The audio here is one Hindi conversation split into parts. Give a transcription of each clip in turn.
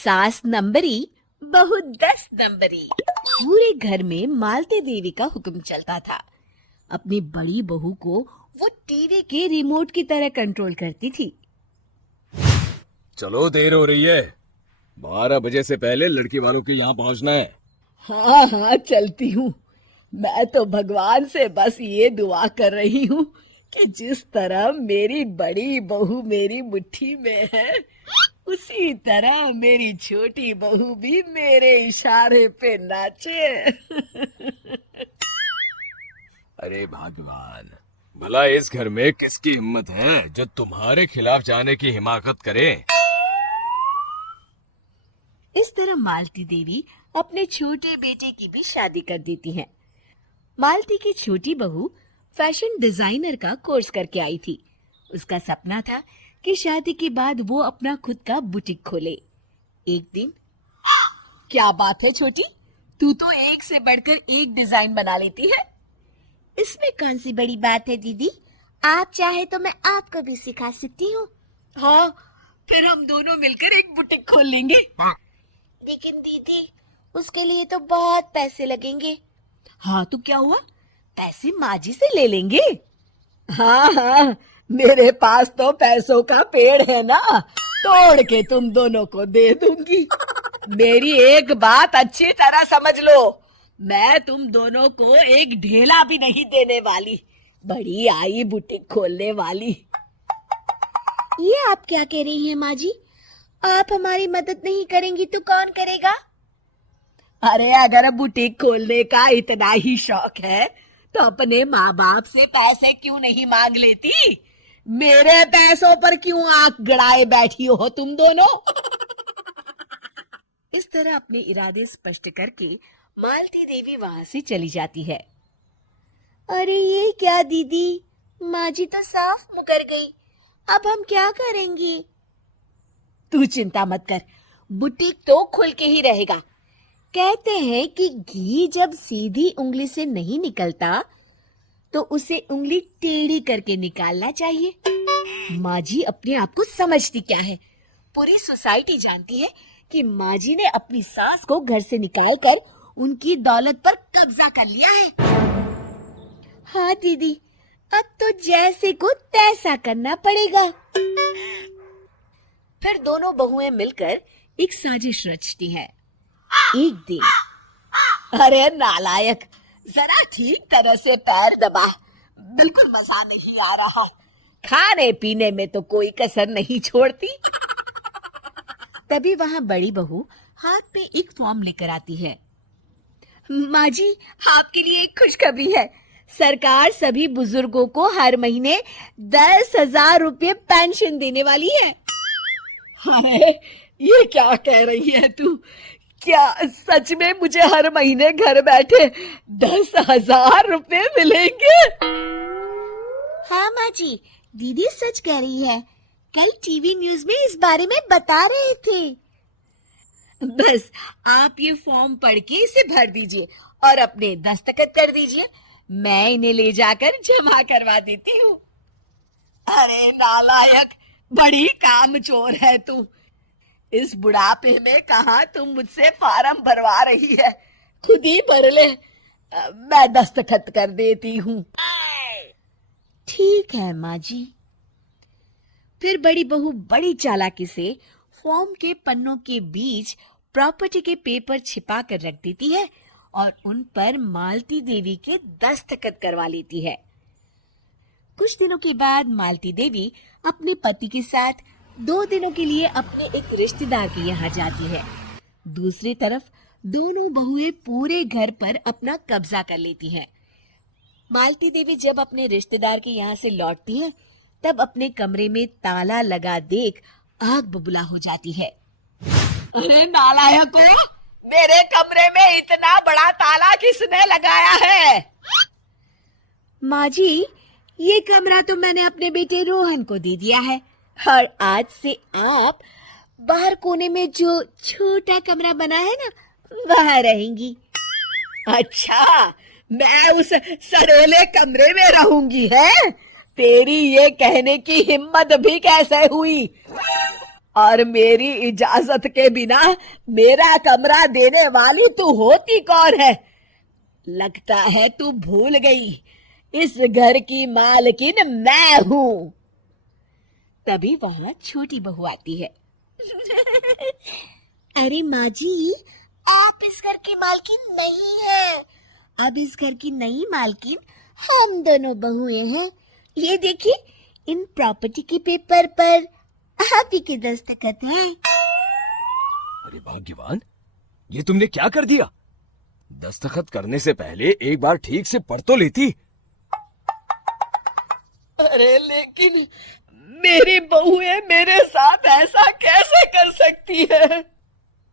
सास नंबरी, बहू 10 नंबरी। पूरे घर में मालती देवी का हुक्म चलता था। अपनी बड़ी बहू को वो टीवी के रिमोट की तरह कंट्रोल करती थी। चलो, देर हो रही है। 12 बजे से पहले लड़की वालों के यहाँ पहुँचना है। हाँ हाँ, चलती हूँ। मैं तो भगवान से बस ये दुआ कर रही हूँ कि जिस तरह मेरी बड़ी बहू मेरी मुट्ठी में है, उसी तरह मेरी छोटी बहू भी मेरे इशारे पे नाचे। अरे भगवान, भला इस घर में किसकी हिम्मत है जो तुम्हारे खिलाफ जाने की हिमाकत करे। इस तरह मालती देवी अपने छोटे बेटे की भी शादी कर देती हैं। मालती की छोटी बहू फैशन डिजाइनर का कोर्स करके आई थी। उसका सपना था कि शादी के बाद वो अपना खुद का बुटीक खोले। एक दिन, क्या बात है छोटी, तू तो एक से बढ़कर एक डिजाइन बना लेती है। इसमें कौन सी बड़ी बात है दीदी? आप चाहे तो मैं आपको भी सिखा सकती हूँ। हाँ, फिर हम दोनों मिलकर एक बुटीक खोल लेंगे। लेकिन दीदी, उसके लिए तो बहुत पैसे लगेंगे। हाँ तो क्या हुआ, पैसे माँ जी से ले लेंगे। हाँ हाँ, मेरे पास तो पैसों का पेड़ है ना, तोड़ के तुम दोनों को दे दूंगी। मेरी एक बात अच्छी तरह समझ लो, मैं तुम दोनों को एक ढेला भी नहीं देने वाली। बड़ी आई बुटीक खोलने वाली। ये आप क्या कह रही हैं माँ जी? आप हमारी मदद नहीं करेंगी तो कौन करेगा? अरे अगर बुटीक खोलने का इतना ही शौक है तो अपने माँ बाप से पैसे क्यों नहीं मांग लेती? मेरे पैसों पर क्यों आंख गड़ाए बैठी हो तुम दोनों? इस तरह अपने इरादे स्पष्ट करके मालती देवी वहां से चली जाती है। अरे ये क्या दीदी, माँ जी तो साफ मुकर गई। अब हम क्या करेंगे? तू चिंता मत कर, बुटीक तो खुल के ही रहेगा। कहते हैं कि घी जब सीधी उंगली से नहीं निकलता तो उसे उंगली टेढ़ी करके निकालना चाहिए। माँ जी अपने आप को समझती क्या है? पूरी सोसाइटी जानती है कि माँ जी ने अपनी सास को घर से निकालकर उनकी दौलत पर कब्जा कर लिया है। हाँ दीदी, अब तो जैसे को तैसा करना पड़ेगा। फिर दोनों बहुएं मिलकर एक साजिश रचती हैं। एक दिन, अरे नालायक, जरा ठीक तरह से पैर दबा, बिल्कुल मजा नहीं आ रहा। खाने पीने में तो कोई कसर नहीं छोड़ती। तभी वहां बड़ी बहू हाथ में एक फॉर्म लेकर आती है। माँ जी, आपके लिए एक खुशखबरी है। सरकार सभी बुजुर्गों को हर महीने 10,000 रुपये पेंशन देने वाली है। अरे ये क्या कह रही है तू? क्या सच में मुझे हर महीने घर बैठे 10,000 रुपये मिलेंगे? हाँ माँ जी, दीदी सच कह रही है। कल टीवी न्यूज में इस बारे में बता रहे थे। बस आप ये फॉर्म पढ़ के इसे भर दीजिए और अपने दस्तखत कर दीजिए। मैं इन्हें ले जाकर जमा करवा देती हूँ। अरे नालायक, बड़ी कामचोर है तू। इस बुढ़ापे में कहाँ तुम मुझसे फार्म भरवा रही है? खुद ही भर ले, मैं दस्तखत कर देती हूँ। ठीक है माँ जी। फिर बड़ी बहू बड़ी चालाकी से फॉर्म के पन्नों के बीच प्रॉपर्टी के पेपर छिपा कर रख देती है और उन पर मालती देवी के दस्तखत करवा लेती है। कुछ दिनों के बाद मालती देवी अपने पति के साथ 2 दिनों के लिए अपने एक रिश्तेदार के यहाँ जाती है। दूसरी तरफ दोनों बहुएं पूरे घर पर अपना कब्जा कर लेती हैं। मालती देवी जब अपने रिश्तेदार के यहाँ से लौटती है तब अपने कमरे में ताला लगा देख आग बबूला हो जाती है। अरे नालायकों, मेरे कमरे में इतना बड़ा ताला किसने लगाया है? माँ जी, ये कमरा तो मैंने अपने बेटे रोहन को दे दिया है और आज से आप बाहर कोने में जो छोटा कमरा बना है ना, वहाँ रहेंगी। अच्छा, मैं उस सड़ेले कमरे में रहूंगी है? तेरी ये कहने की हिम्मत भी कैसे हुई? और मेरी इजाजत के बिना मेरा कमरा देने वाली तू होती कौन है? लगता है तू भूल गई, इस घर की मालकिन मैं हूं। तभी वहां छोटी बहू आती है। अरे माँ जी, आप इस घर की मालकिन नहीं हैं। अब इस घर की नई मालकिन हम दोनों बहुएं हैं। ये देखिए, इन प्रॉपर्टी के पेपर पर आप ही के दस्तखत हैं। अरे भाग्यवान, ये तुमने क्या कर दिया? दस्तखत करने से पहले एक बार ठीक से पढ़ तो लेती। अरे लेकिन मेरी बहुएं मेरे साथ ऐसा कैसे कर सकती है?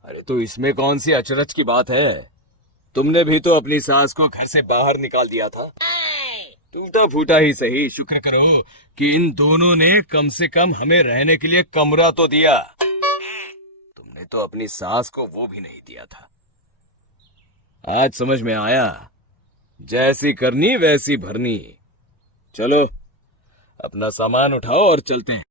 अरे तो इसमें कौन सी अचरज की बात है? तुमने भी तो अपनी सास को घर से बाहर निकाल दिया था। टूटा फूटा ही सही, शुक्र करो कि इन दोनों ने कम से कम हमें रहने के लिए कमरा तो दिया। तुमने तो अपनी सास को वो भी नहीं दिया था। आज समझ में आया, जैसी करनी वैसी भरनी। चलो अपना सामान उठाओ और चलते हैं।